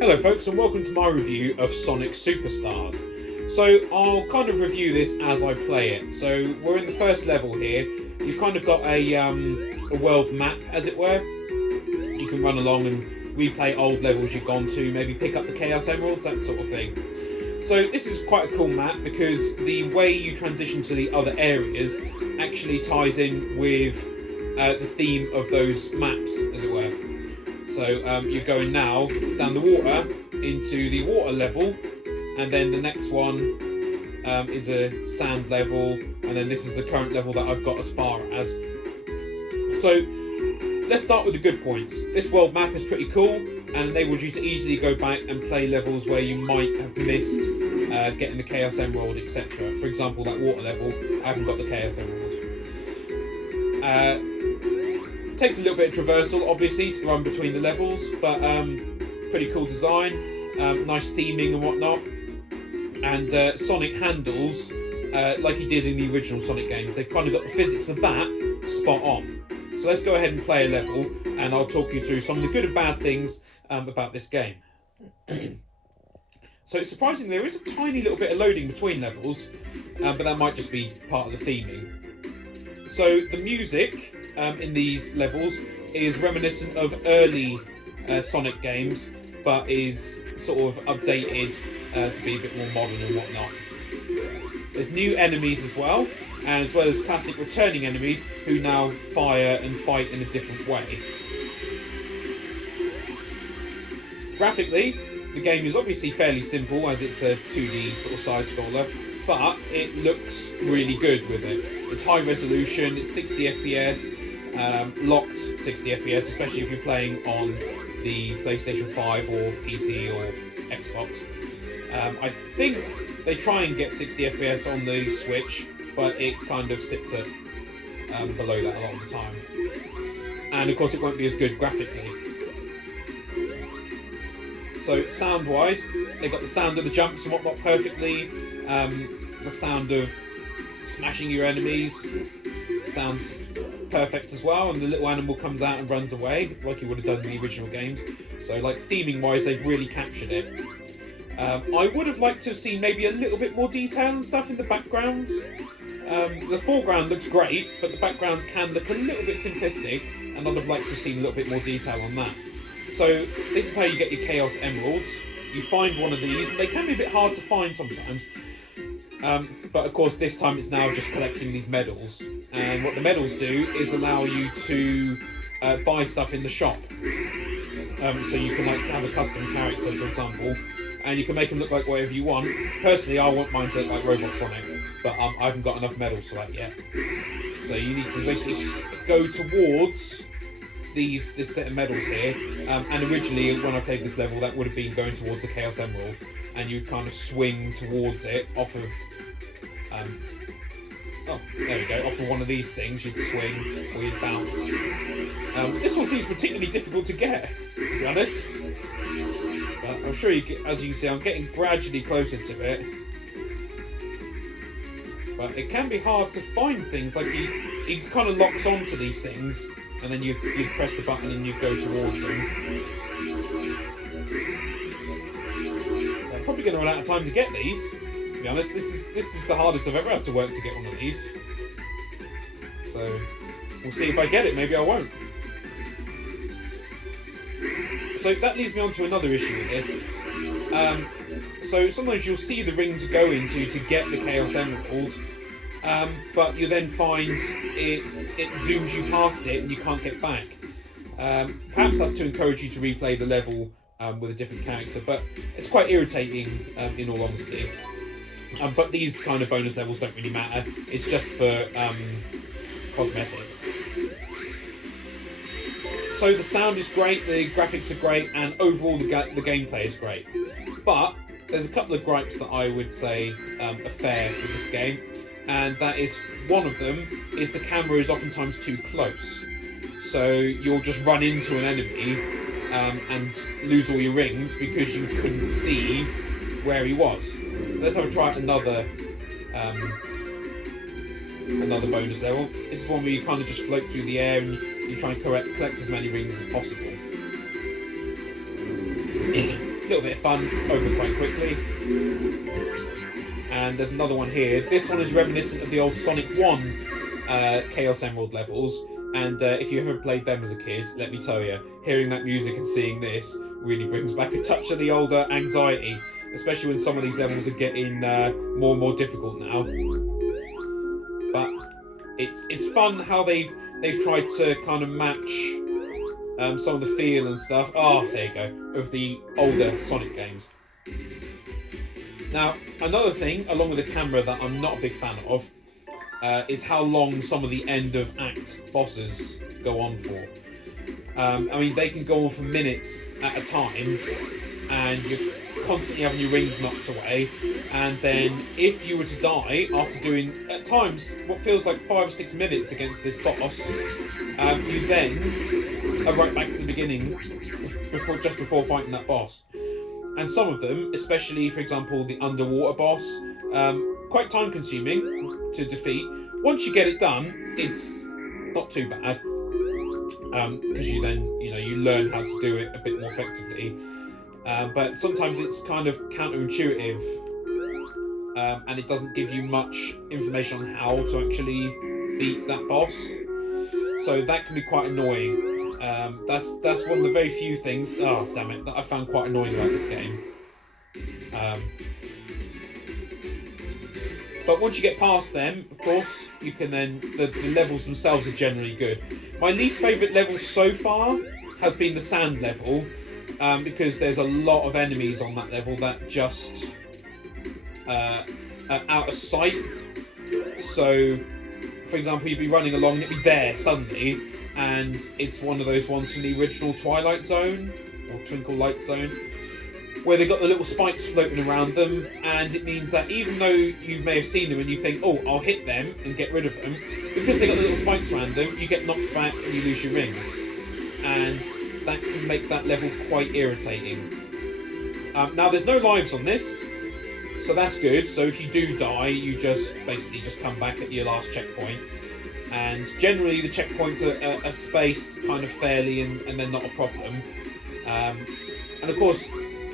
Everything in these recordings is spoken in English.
Hello folks, and welcome to my review of Sonic Superstars. So I'll kind of review this as I play it. So we're in the first level here. You've kind of got a world map, as it were. You can run along and replay old levels you've gone to, maybe pick up the Chaos Emeralds, that sort of thing. So this is quite a cool map because the way you transition to the other areas actually ties in with the theme of those maps, as it were. So you're going now down the water into the water level, and then the next one is a sand level, and then this is the current level that I've got as far as. So let's start with the good points. This world map is pretty cool and enables you to easily go back and play levels where you might have missed getting the Chaos Emerald, etc. For example, that water level, I haven't got the Chaos Emerald. Takes a little bit of traversal, obviously, to run between the levels, but pretty cool design, nice theming and whatnot. And Sonic handles, like he did in the original Sonic games, they've kind of got the physics of that spot on. So let's go ahead and play a level, and I'll talk you through some of the good and bad things about this game. So surprisingly, there is a tiny little bit of loading between levels, but that might just be part of the theming. So the music in these levels is reminiscent of early Sonic games, but is sort of updated to be a bit more modern and whatnot. There's new enemies as well as classic returning enemies who now fire and fight in a different way. Graphically, the game is obviously fairly simple as it's a 2D sort of side-scroller, but it looks really good with it. It's high resolution, it's 60 FPS, locked 60 FPS, especially if you're playing on the PlayStation 5 or PC or Xbox. I think they try and get 60 FPS on the Switch, but it kind of sits at below that a lot of the time. And of course it won't be as good graphically. So sound-wise, they've got the sound of the jumps and whatnot perfectly, the sound of smashing your enemies sounds perfect as well, and the little animal comes out and runs away like you would have done in the original games. So like theming wise, they've really captured it. I would have liked to have seen maybe a little bit more detail and stuff in the backgrounds. The foreground looks great, but the backgrounds can look a little bit simplistic, and I'd have liked to have seen a little bit more detail on that. So this is how you get your Chaos Emeralds. You find one of these, and they can be a bit hard to find sometimes. But of course this time it's now just collecting these medals, and what the medals do is allow you to buy stuff in the shop. So you can like have a custom character, for example, and you can make them look like whatever you want. Personally, I want mine to look like Robot Sonic, but I haven't got enough medals for that yet. So you need to basically go towards this set of medals here, and originally when I played this level that would have been going towards the Chaos Emerald, and you kind of swing towards it off of oh, there we go, off of one of these things you'd swing or you'd bounce. This one seems particularly difficult to get, to be honest, but I'm sure you get, as you can see, I'm getting gradually closer to it, but it can be hard to find things, like he kind of locks onto these things and then you press the button and you go towards them. I'm probably going to run out of time to get these, to be honest. This is the hardest I've ever had to work to get one of these. So we'll see if I get it, maybe I won't. So that leads me on to another issue with this. So sometimes you'll see the ring to go into to get the Chaos Emerald, but you then find it zooms you past it and you can't get back. Perhaps that's to encourage you to replay the level with a different character, but it's quite irritating in all honesty. But these kind of bonus levels don't really matter, it's just for cosmetics. So the sound is great, the graphics are great, and overall the gameplay is great. But there's a couple of gripes that I would say are fair with this game, and that is, one of them is the camera is oftentimes too close. So you'll just run into an enemy and lose all your rings because you couldn't see where he was. So let's have a try at another bonus level. This is one where you kind of just float through the air and you try and collect as many rings as possible. little bit of fun, over quite quickly. And there's another one here. This one is reminiscent of the old Sonic 1 Chaos Emerald levels. And if you ever played them as a kid, let me tell you, hearing that music and seeing this really brings back a touch of the older anxiety, especially when some of these levels are getting more and more difficult now. But it's fun how they've tried to kind of match some of the feel and stuff. Oh, there you go, of the older Sonic games. Now, another thing, along with the camera, that I'm not a big fan of, is how long some of the end of act bosses go on for. I mean, they can go on for minutes at a time, and you're constantly having your rings knocked away. And then, if you were to die after doing, at times, what feels like 5 or 6 minutes against this boss, you then are right back to the beginning, just before fighting that boss. And some of them, especially, for example, the underwater boss, quite time-consuming to defeat. Once you get it done, it's not too bad, because you then, you learn how to do it a bit more effectively. But sometimes it's kind of counterintuitive, and it doesn't give you much information on how to actually beat that boss. So that can be quite annoying. That's one of the very few things, oh damn it, that I found quite annoying about this game. But once you get past them, of course, you can then, the levels themselves are generally good. My least favourite level so far has been the sand level, because there's a lot of enemies on that level that just are out of sight. So, for example, you'd be running along and it'd be there suddenly, and it's one of those ones from the original Twilight Zone, or Twinkle Light Zone, where they've got the little spikes floating around them, and it means that even though you may have seen them and you think, oh, I'll hit them and get rid of them, because they've got the little spikes around them, you get knocked back and you lose your rings. And that can make that level quite irritating. Now, there's no lives on this, so that's good. So if you do die, you basically just come back at your last checkpoint. And generally the checkpoints are spaced kind of fairly, and they're not a problem. And of course,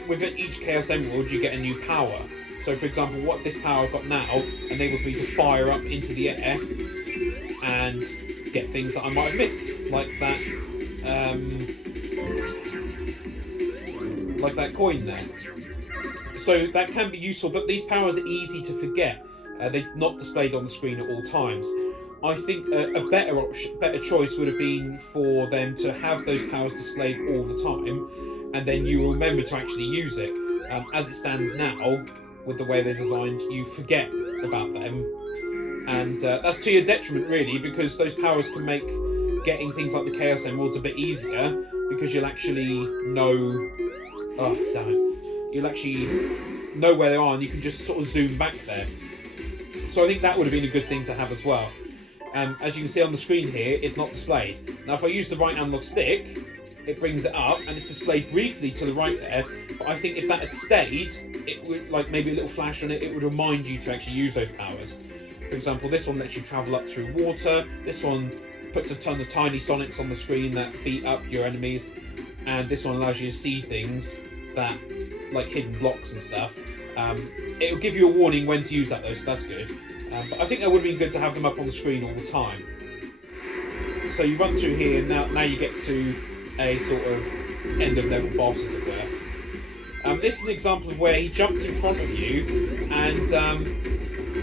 with each Chaos Emerald you get a new power. So for example, what this power I've got now enables me to fire up into the air and get things that I might have missed, like that coin there. So that can be useful, but these powers are easy to forget. They're not displayed on the screen at all times. I think a better choice would have been for them to have those powers displayed all the time, and then you will remember to actually use it. As it stands now, with the way they're designed, you forget about them, and that's to your detriment really, because those powers can make getting things like the Chaos Emeralds a bit easier, because you'll actually know, oh damn it, you'll actually know where they are and you can just sort of zoom back there. So I think that would have been a good thing to have as well. As you can see on the screen here, it's not displayed. Now if I use the right analog stick, it brings it up and it's displayed briefly to the right there, but I think if that had stayed, it would, like maybe a little flash on it, it would remind you to actually use those powers. For example, this one lets you travel up through water, this one puts a ton of tiny Sonics on the screen that beat up your enemies, and this one allows you to see things that, like hidden blocks and stuff. It will give you a warning when to use that though, so that's good. But I think that would have been good to have them up on the screen all the time. So you run through here, now you get to a sort of end of level boss, as it were. This is an example of where he jumps in front of you, and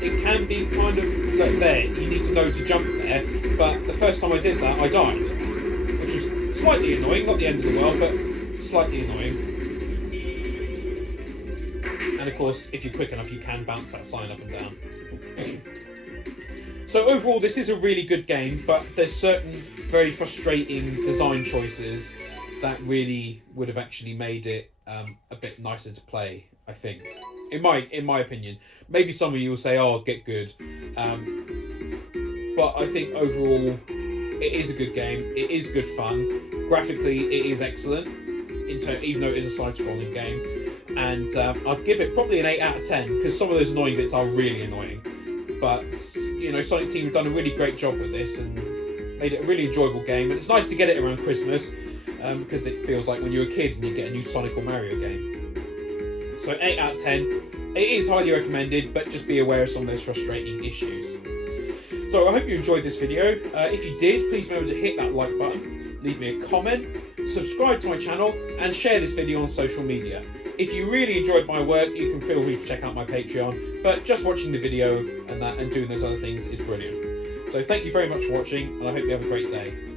it can be kind of like there, you need to know to jump there, but the first time I did that I died, which was slightly annoying, not the end of the world, but slightly annoying. And of course, if you're quick enough, you can bounce that sign up and down. So overall, this is a really good game, but there's certain very frustrating design choices that really would have actually made it a bit nicer to play, I think. In my opinion. Maybe some of you will say, oh, get good. But I think overall, it is a good game. It is good fun. Graphically, it is excellent, even though it is a side-scrolling game. And I'd give it probably an 8 out of 10, because some of those annoying bits are really annoying. But, you know, Sonic Team have done a really great job with this and made it a really enjoyable game. And it's nice to get it around Christmas, because it feels like when you're a kid and you get a new Sonic or Mario game. So 8 out of 10. It is highly recommended, but just be aware of some of those frustrating issues. So I hope you enjoyed this video. If you did, please remember to hit that like button, leave me a comment, subscribe to my channel, and share this video on social media. If you really enjoyed my work, you can feel free to check out my Patreon, but just watching the video and doing those other things is brilliant. So thank you very much for watching, and I hope you have a great day.